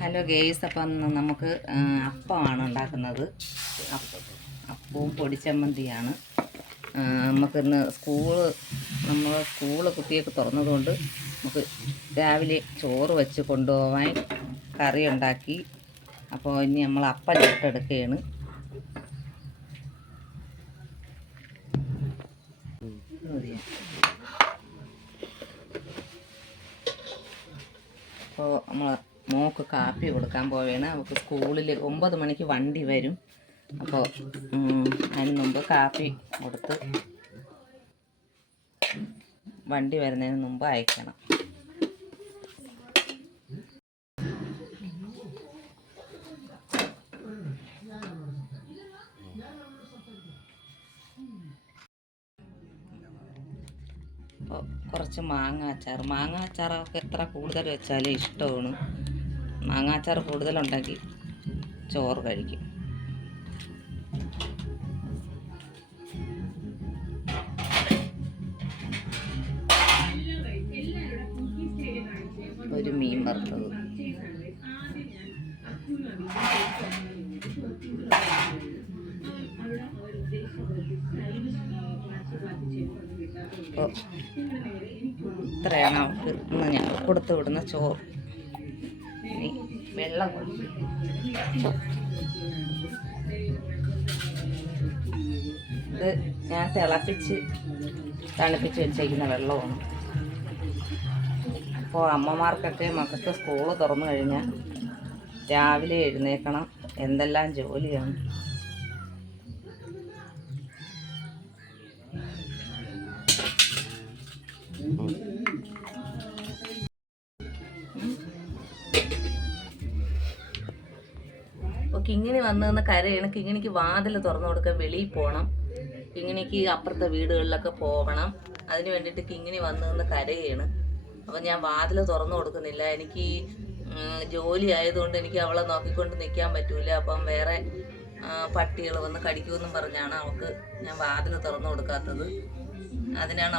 Hello guys, അപ്പം നമുക്ക് അപ്പമാണ് ഉണ്ടാക്കുന്നത്. അപ്പവും പൊടിച്ചമ്മന്തിയാണ്. നമുക്കിന്ന് സ്കൂള് കുട്ടിയൊക്കെ തുറന്നതുകൊണ്ട് നമുക്ക് രാവിലെ ചോറ് വെച്ച് കൊണ്ടുപോകാൻ കറി ഉണ്ടാക്കി. അപ്പോൾ ഇനി നമ്മൾ അപ്പം ചുട്ടെടുക്കുകയാണ്. അപ്പോൾ നമ്മൾ മോൾക്ക് കാപ്പി കൊടുക്കാൻ പോവുകയാണ്. അവൾക്ക് സ്കൂളിൽ 9 മണിക്ക് വണ്ടി വരും. അപ്പോൾ അതിന് മുമ്പ് കാപ്പി കൊടുത്ത് വണ്ടി വരുന്നതിന് മുമ്പ് അയക്കണം. അപ്പോൾ കുറച്ച് മാങ്ങ അച്ചാറൊക്കെ എത്ര കൂടുതൽ വെച്ചാലും ഇഷ്ടമാണ്. മാങ്ങ അച്ചാർ കൂടുതലുണ്ടാക്കി ചോറ് കഴിക്കും. ഒരു മീൻ വറുത്തത്. അപ്പോൾ ഇത്രയാണ് അവർക്ക് ഇന്ന് ഞാൻ കൊടുത്തു വിടുന്ന ചോറ്. ഇനി വെള്ളം ഇത് ഞാൻ തണുപ്പിച്ച് വെച്ചേക്കുന്ന വെള്ളമാണ്. അപ്പോൾ അമ്മമാർക്കൊക്കെ മക്കൾക്ക് സ്കൂള് തുറന്നു കഴിഞ്ഞാൽ രാവിലെ എഴുന്നേൽക്കണം. എന്തെല്ലാം ജോലിയാണ്. അപ്പോൾ കിങ്ങിണി വന്ന് കരയാണ്. കിങ്ങിണിക്ക് വാതിൽ തുറന്നു കൊടുക്കാൻ വെളിയിൽ പോകണം. കിങ്ങിണിക്ക് അപ്പുറത്തെ വീടുകളിലൊക്കെ പോകണം. അതിന് വേണ്ടിയിട്ട് കിങ്ങിണി വന്ന് കരയാണ്. അപ്പം ഞാൻ വാതിൽ തുറന്നു കൊടുക്കുന്നില്ല. എനിക്ക് ജോലി ആയതുകൊണ്ട് എനിക്ക് അവളെ നോക്കിക്കൊണ്ട് നിൽക്കാൻ പറ്റൂല. അപ്പം വേറെ പട്ടികൾ വന്ന് കടിക്കുമെന്നും പറഞ്ഞാണ് അവൾക്ക് ഞാൻ വാതിൽ തുറന്നു കൊടുക്കാത്തത്. അതിനാണ്